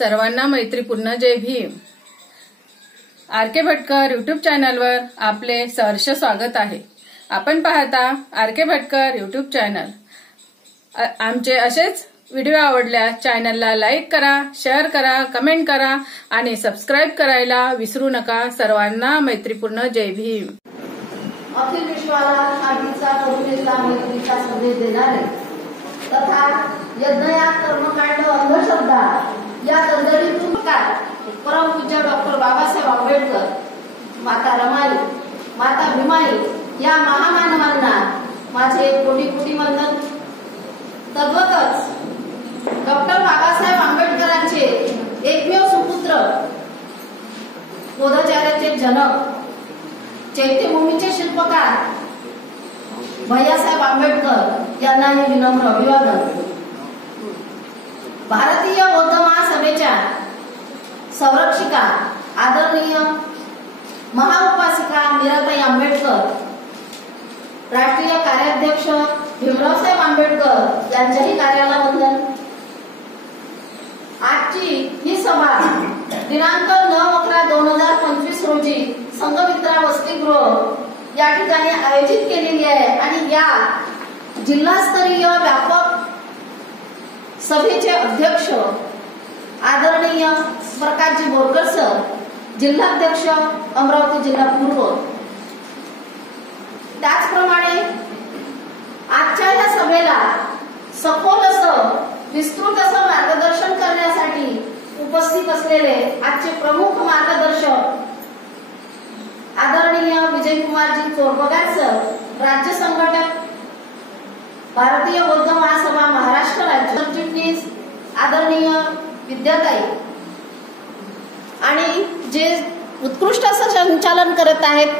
सर्वांना मैत्रीपूर्ण जय Bhim. RK. Bhatkar YouTube चॅनलवर आपले सहर्ष स्वागत आहे। आपण पाहता आर.के. Bhatkar YouTube channel. आमचे असेच व्हिडिओ आवडल्यास चॅनलला लाईक करा, शेअर करा, कमेंट करा आणि सबस्क्राइब करायला विसरू नका। सर्वांना मैत्रीपूर्ण जय भीम। अखिल विश्वाला शांतीचा, करुणेचा, मैत्रीचा संदेश देणारे तथा यज्ञया कर्मकांड अंधश्रद्धा या दलदलीतून परमपूज्य डॉक्टर बाबासाहेब आंबेडकर, माता रमाई, माता भीमाई या महामानवांना माझे कोटी कोटी वंदन। तद्वतच डॉक्टर बाबासाहेब आंबेडकरांचे एकमेव सुपुत्र, बोधाचार्याचे जनक, चैत्यभूमीचे शिल्पकार भैयासाहेब आंबेडकर यांनाही विनम्र अभिवादन। भारतीय बौद्ध महासभेच्या संरक्षिका आदरणीय महाउपासिका मीराबाई आंबेडकर, राष्ट्रीय कार्याध्यक्ष भीमरावसाहेब आंबेडकर यांच्याही कार्याला वंदन। आजची ही सभा दिनांक 9/11/2025 रोजी संघमित्रा वसतिगृह या ठिकाणी आयोजित केलेली आहे आणि या जिल्हास्तरीय व्यापक सभेचे अध्यक्ष आदरणीय प्रकाशजी बोरकर सर, जिल्हाध्यक्ष अमरावती जिल्हा पूर्व। त्याचप्रमाणे आजच्या या सभेला सखोल असं, विस्तृत असं मार्गदर्शन करण्यासाठी उपस्थित असलेले आजचे प्रमुख मार्गदर्शक आदरणीय विजयकुमारजी चोरपगार सर, राज्य संघटक भारतीय बौद्ध महासभा महाराष्ट्र राज्य सरचिटणीस आदरणीय विद्याताई आणि जे उत्कृष्ट असं संचालन करत आहेत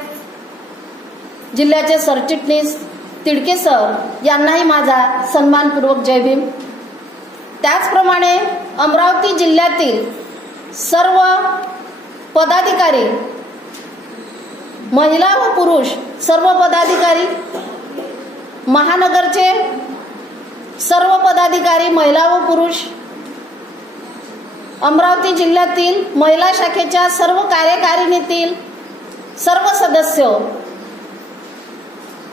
जिल्ह्याचे सरचिटणीस तिडके सर, यांनाही माझा सन्मानपूर्वक जय भीम। त्याचप्रमाणे अमरावती जिल्ह्यातील सर्व पदाधिकारी, महिला व पुरुष सर्व पदाधिकारी, महानगरचे सर्व पदाधिकारी महिला व पुरुष, अमरावती जिल्ह्यातील महिला शाखेच्या सर्व कार्यकारिणीतील सर्व सदस्य,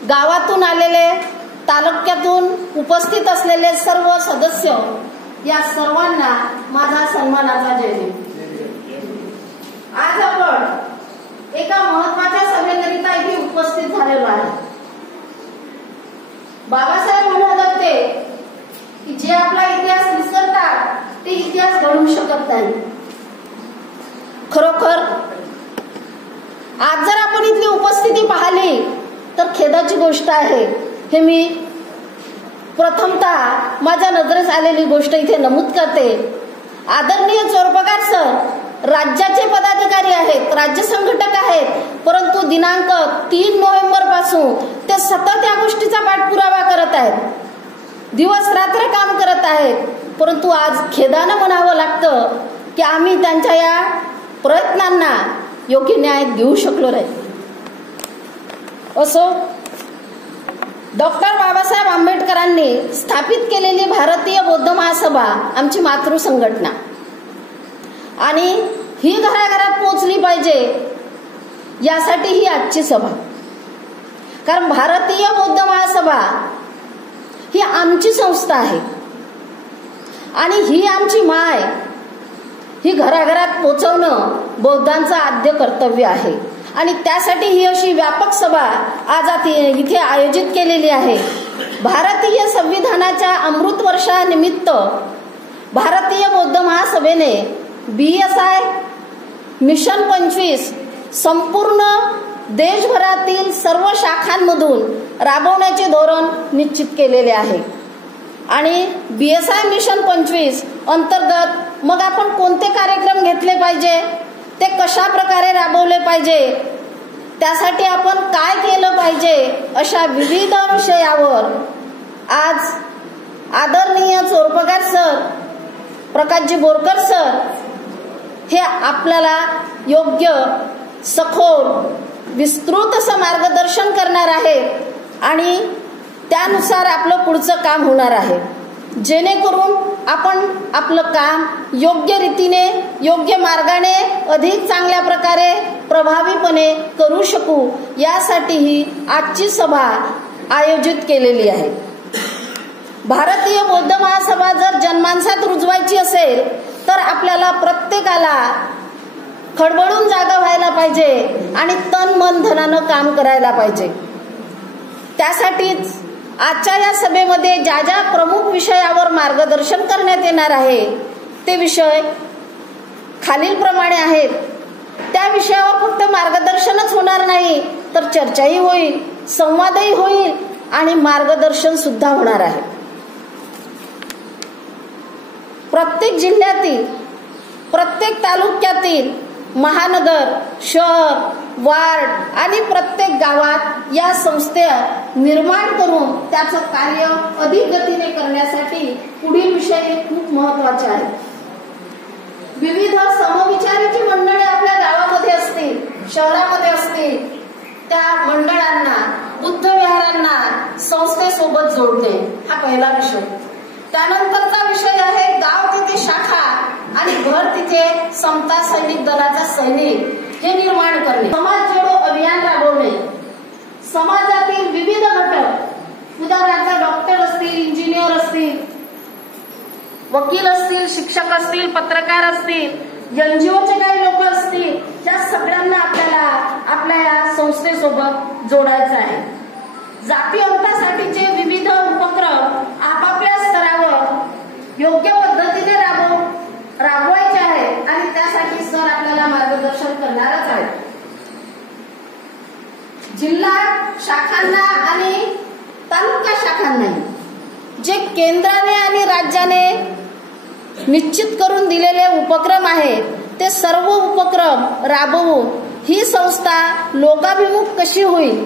गावातून आलेले, तालुक्यातून उपस्थित असलेले सर्व सदस्य, या सर्वांना माझा सन्मानाचा जय भीम। आज आपण एका महत्वाच्या सभेकरिता इथे उपस्थित झालेलो आहे। बाबासाहेब म्हणत होते की जे आपला इतिहास विसरतात ते इतिहास घडवू शकत नाही। खरोखर आज जर आपण इथली उपस्थिती पाहिली तर खेदाची गोष्ट आहे। हे मी प्रथमतः माझ्या नजरेस आलेली गोष्ट इथे नमूद करते। आदरणीय चोरपगार सर राज्याचे पदाधिकारी आहेत, राज्य संघटक आहेत, परंतु दिनांक 3 नोव्हेंबर पासून ते सतत या गोष्टीचा पाठपुरावा करत आहेत, दिवस रात्र काम करत आहेत। परंतु आज खेदानं म्हणावं लागतं की आम्ही त्यांच्या या प्रयत्नांना योग्य न्याय देऊ शकलो नाही। असो, डॉक्टर बाबासाहेब आंबेडकरांनी स्थापित केलेली भारतीय बौद्ध महासभा आमची मातृ संघटना आणि ही घराघरात पोहोचली पाहिजे यासाठी ही आजची सभा। कारण भारतीय बौद्ध महासभा ही आमची संस्था आहे आणि ही आमची माय, ही घराघरात पोहोचवणं बौद्धांचं आद्य कर्तव्य आहे आणि त्यासाठी ही अशी व्यापक सभा आज इथे आयोजित केलेली आहे। भारतीय संविधानाच्या अमृत वर्षानिमित्त भारतीय बौद्ध महासभेने BSI मिशन 25 संपूर्ण देशभरातील सर्व शाखांमधून राबवण्याचे धोरण निश्चित केलेले आहे आणि BSI मिशन 25 अंतर्गत मग आपण कोणते कार्यक्रम घेतले पाहिजे, ते कशा प्रकारे राबवले पाहिजे, त्यासाठी आपण काय केलं पाहिजे, अशा विविध विषयावर आज आदरणीय चोरपगार सर, प्रकाशजी बोरकर सर हे आपल्याला योग्य, सखोल, विस्तृत असं मार्गदर्शन करणार आहे आणि त्यानुसार आपलं पुढचं काम होणार आहे। जेणेकरून आपण आपलं काम योग्य रीतीने, योग्य मार्गाने, अधिक चांगल्या प्रकारे, प्रभावीपणे करू शकू, यासाठी ही आजची सभा आयोजित केलेली आहे. भारतीय बौद्ध महासभा जर जनमानसात रुजवायची असेल तर आपल्याला प्रत्येकाला खडबडून जागा व्हायला पाहिजे आणि तन मन धनानं काम करायला पाहिजे. त्यासाठीच आजच्या या सभेमध्ये ज्या ज्या प्रमुख विषयावर मार्गदर्शन करण्यात येणार आहे ते विषय खालीलप्रमाणे आहेत. त्या विषयावर फक्त मार्गदर्शनच होणार नाही तर चर्चाही होईल, संवादही होईल आणि मार्गदर्शन सुद्धा होणार आहे. प्रत्येक जिल्ह्यातील, प्रत्येक तालुक्यातील, महानगर, शहर, वार्ड आणि प्रत्येक गावात या संस्था निर्माण करून त्याचं कार्य अधिक गतीने करण्यासाठी पुढील विषय खूप महत्वाचे आहेत. विविध समविचाराची मंडळे आपल्या गावामध्ये असतील, शहरामध्ये असतील, त्या मंडळांना, बुद्ध विहारांना संस्थेसोबत जोडणे हा पहिला विषय. त्यानंतरचा विषय आहे गाव तिथे शाखा आणि घर तिथे समता सैनिक दलाचा सैनिक हे निर्माण करणे. समाज जोडो अभियान राबवणे. समाजातील विविध घटक, उदाहरणार्थ डॉक्टर असतील, इंजिनियर असतील, वकील असतील, शिक्षक असतील, पत्रकार असतील, एनजीओचे काही लोक असतील, त्या सगळ्यांना आपल्याला आपल्या या संस्थेसोबत जोडायचं आहे. जाती अंतासाठीचे विविध उपक्रम आपापल्या स्तरावर योग्य पद्धतीने राबवायचे आहेत आणि त्यासाठी सर आपल्याला मार्गदर्शन करणारच आहेत. जिल्हा शाखांना आणि तालुका शाखांनाही जे केंद्राने आणि राज्याने निश्चित करून दिलेले उपक्रम आहेत ते सर्व उपक्रम राबवून ही संस्था लोकाभिमुख कशी होईल,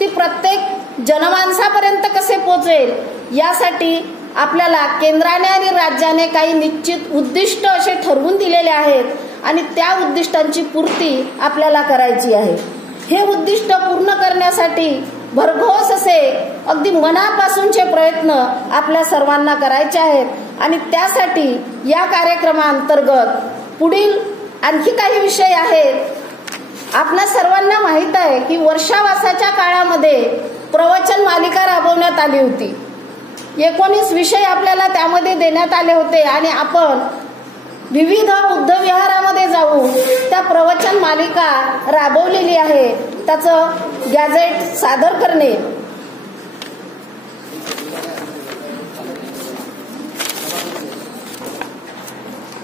ती प्रत्येक जनमानसापर्यंत कसे पोहोचेल, यासाठी आपल्याला केंद्राने आणि राज्याने काही निश्चित उद्दिष्ट असे ठरवून दिलेले आहेत आणि त्या उद्दिष्टांची पूर्ती आपल्याला करायची आहे. हे उद्दिष्ट पूर्ण करण्यासाठी भरघोस असे अगदी मनापासूनचे प्रयत्न आपल्या सर्वांना करायचे आहेत आणि त्यासाठी या कार्यक्रमाअंतर्गत पुढील आणखी काही विषय आहेत. आपल्या सर्वांना माहित आहे की वर्षावासाच्या काळामध्ये प्रवचन मालिका राबवण्यात आली होती. 19 विषय आपल्याला त्यामध्ये देण्यात आले होते आणि आपण विविध बुद्ध विहारामध्ये जाऊन त्या प्रवचन मालिका राबवलेली आहे. त्याचं गॅझेट सादर करणे,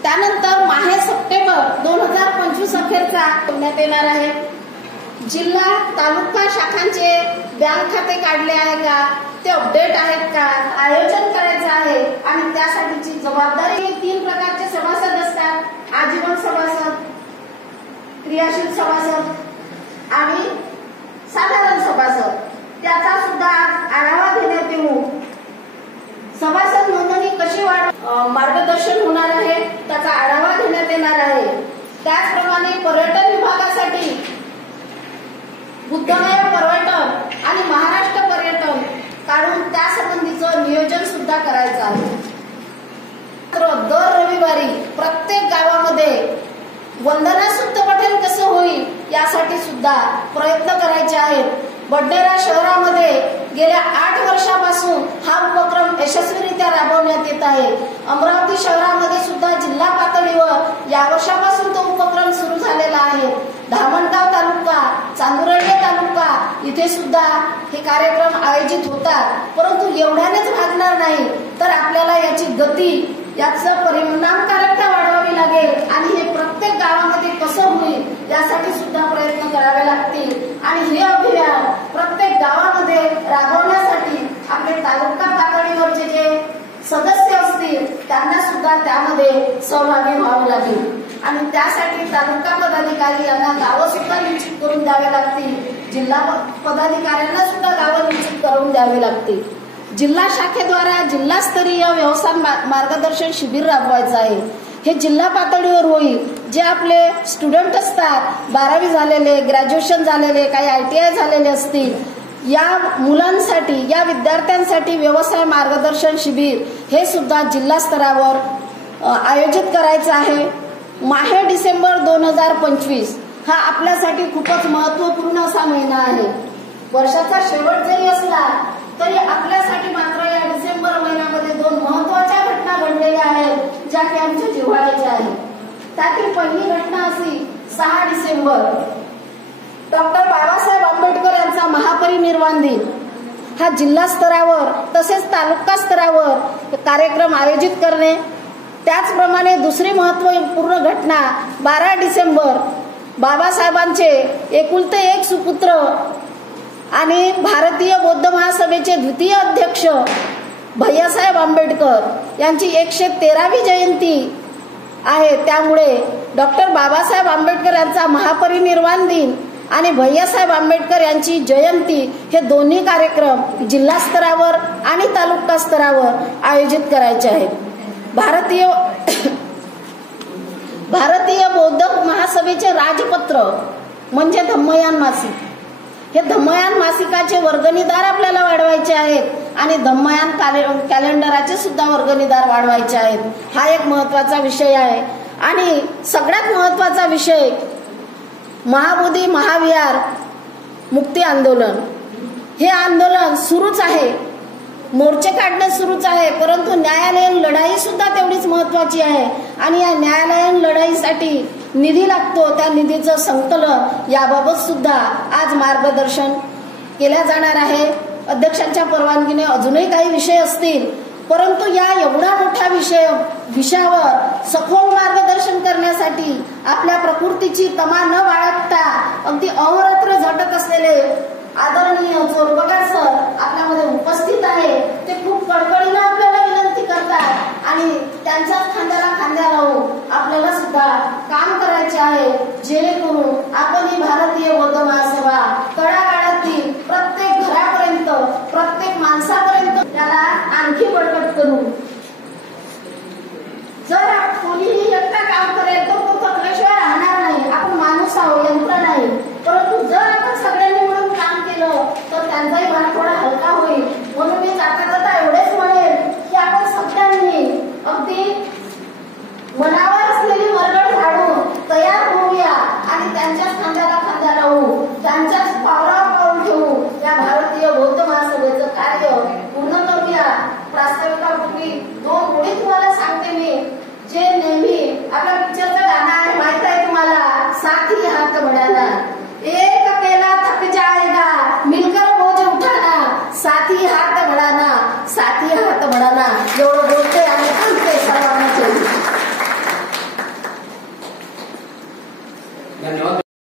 त्यानंतर माहे सप्टेंबर 2025 अखेरचा करण्यात येणार आहे. जिल्हा तालुका शाखांचे बँक खाते काढले आहे का, ते अपडेट आहेत का, आयोजन करायचं आहे आणि त्यासाठीची जबाबदारी. 3 प्रकारचे सभासद असतात: आजीवन सभासद, क्रियाशील सभासद आणि साधारण सभासद. त्याचा सुद्धा आढावा घेण्यात येऊन सभासद नोंदणी कशी मार्गदर्शन होणार आहे त्याचा आढावा घेण्यात येणार आहे. त्याचप्रमाणे पर्यटन विभागासाठी बुद्धमय पर्यटन आणि महाराष्ट्र पर्यटन काढून त्यासंबंधीचं नियोजन सुद्धा करायचं आहे. दर रविवारी प्रत्येक गावामध्ये वंदना सुत्त पठण कसं होईल यासाठी सुद्धा प्रयत्न करायचे आहेत. बडनेरा शहरामध्ये गेल्या 8 वर्षापासून हा उपक्रम यशस्वीरित्या राबवण्यात येत आहे. अमरावती शहरामध्ये सुद्धा जिल्हा पातळीवर या वर्षापासून तो उपक्रम सुरू झालेला आहे. धामणगाव तालुका, चांदुरडे तालुका इथे सुद्धा हे कार्यक्रम आयोजित होतात. परंतु एवढ्यानेच भागणार नाही तर आपल्याला याची गती, याचं परिणामकारकता वाढवावी लागेल आणि हे प्रत्येक गावामध्ये कसं होईल यासाठी सुद्धा प्रयत्न करावे लागतील आणि हे अभियान प्रत्येक गावामध्ये राबवण्यासाठी आपले तालुका पातळीवरचे जे सदस्य असतील त्यांना सुद्धा त्यामध्ये सहभागी व्हावे लागेल आणि त्यासाठी तालुका पदाधिकारी यांना गावं सुद्धा निश्चित करून द्यावे लागतील. जिल्हा पदाधिकाऱ्यांना सुद्धा गावं निश्चित करून द्यावी लागतील. जिल्हा शाखेद्वारा जिल्हास्तरीय व्यवसाय मार्गदर्शन शिबिर राबवायचं आहे. हे जिल्हा पातळीवर होईल. जे आपले स्टुडंट असतात, 12वी झालेले, ग्रॅज्युएशन झालेले, काही ITI झालेले असतील, या मुलांसाठी, या विद्यार्थ्यांसाठी व्यवसाय मार्गदर्शन शिबिर हे सुद्धा जिल्हा स्तरावर आयोजित करायचं आहे. माहे डिसेंबर 2025 हा आपल्यासाठी खूपच महत्वपूर्ण असा महिना आहे. वर्षाचा शेवट जरी असला तरी आपल्यासाठी मात्र या डिसेंबर महिन्यामध्ये 2 महत्वाच्या घटना घडलेल्या आहेत ज्या की आमच्या जिव्हाळ्याच्या आहेत. त्यातील पहिली घटना अशी 6 डिसेंबर डॉक्टर बाबासाहेब आंबेडकर यांचा महापरिनिर्वाण दिन हा जिल्हा स्तरावर तसेच तालुका स्तरावर कार्यक्रम आयोजित करणे. त्याचप्रमाणे दुसरी महत्वपूर्ण घटना 12 डिसेंबर बाबासाहेबांचे एकुलते एक सुपुत्र आणि भारतीय बौद्ध महासभेचे द्वितीय अध्यक्ष भैयासाहेब आंबेडकर यांची 113वी जयंती आहे. त्यामुळे डॉक्टर बाबासाहेब आंबेडकर यांचा महापरिनिर्वाण दिन आणि भैयासाहेब आंबेडकर यांची जयंती हे दोन्ही कार्यक्रम जिल्हा स्तरावर आणि तालुका स्तरावर आयोजित करायचे आहेत. भारतीय बौद्ध महासभेचे राजपत्र म्हणजे धम्मयान मासिक, हे धम्मयान मासिकाचे वर्गणीदार आपल्याला वाढवायचे आहेत आणि धम्मयान कॅलेंडराचे सुद्धा वर्गणीदार वाढवायचे आहेत. हा एक महत्वाचा विषय आहे. आणि सगळ्यात महत्वाचा विषय महाबोधी महाविहार मुक्ती आंदोलन. हे आंदोलन सुरूच आहे, मोर्चे काढणे सुरूच आहे, परंतु न्यायालयीन लढाई सुद्धा तेवढीच महत्वाची आहे. आणि या न्यायालयीन लढाईसाठी निधी लागतो, त्या निधीचं संकलन याबाबत सुद्धा आज मार्गदर्शन केल्या जाणार आहे. अध्यक्षांच्या परवानगीने अजूनही काही विषय असतील, परंतु या एवढा मोठ्या विषयावर सखोल मार्गदर्शन करण्यासाठी आपल्या प्रकृतीची तमा न बाळगता अगदी अहोरात्र झटत असलेले आदरणीय चोरपगार सर आपल्यामध्ये उपस्थित आहे. ते खूप कळकळीनं आपल्याला विनंती करतात आणि त्यांच्याच खांद्याला खांद्या लावून आपल्याला सुद्धा काम करायचे आहे, जेणेकरून आपण ही भारतीय बौद्ध महासभा तळागाळातील प्रत्येक घरापर्यंत, प्रत्येक माणसापर्यंत त्याला आणखी बळकट करू. जर कोणीही एकटा काम करेल तर तो थकल्याशिवाय राहणार नाही. आपण माणूस आहोत, यंत्र नाही. परंतु जर आपण सगळ्यांनी मिळून काम केलं तर त्यांचाही भार थोडा हलका होईल. म्हणून मी जाता एवढेच म्हणेन की आपण सगळ्यांनी अगदी मनावर असलेली वर्गण झाडून तयार होऊया आणि त्यांच्याच खांद्याला खांद्या लावू, त्यांच्याच पावलावर पाऊल ठेवू, या भारतीय बौद्ध महासभेचं कार्य पूर्ण करूया. प्रास्ताविकापूर्वी 2 गोडी तुम्हाला सांगते मी, जे नेहमी आपल्या पिक्चरचं गाणं आहे, माहित आहे तुम्हाला, साथी हात बढ़ाना, एक अकेला थक जाएगा मिलकर बोझ उठाना, साथी हात बढ़ाना, साथी हात बढ़ाना. एवढं बोलते आणि थांबते सर्वांना. धन्यवाद.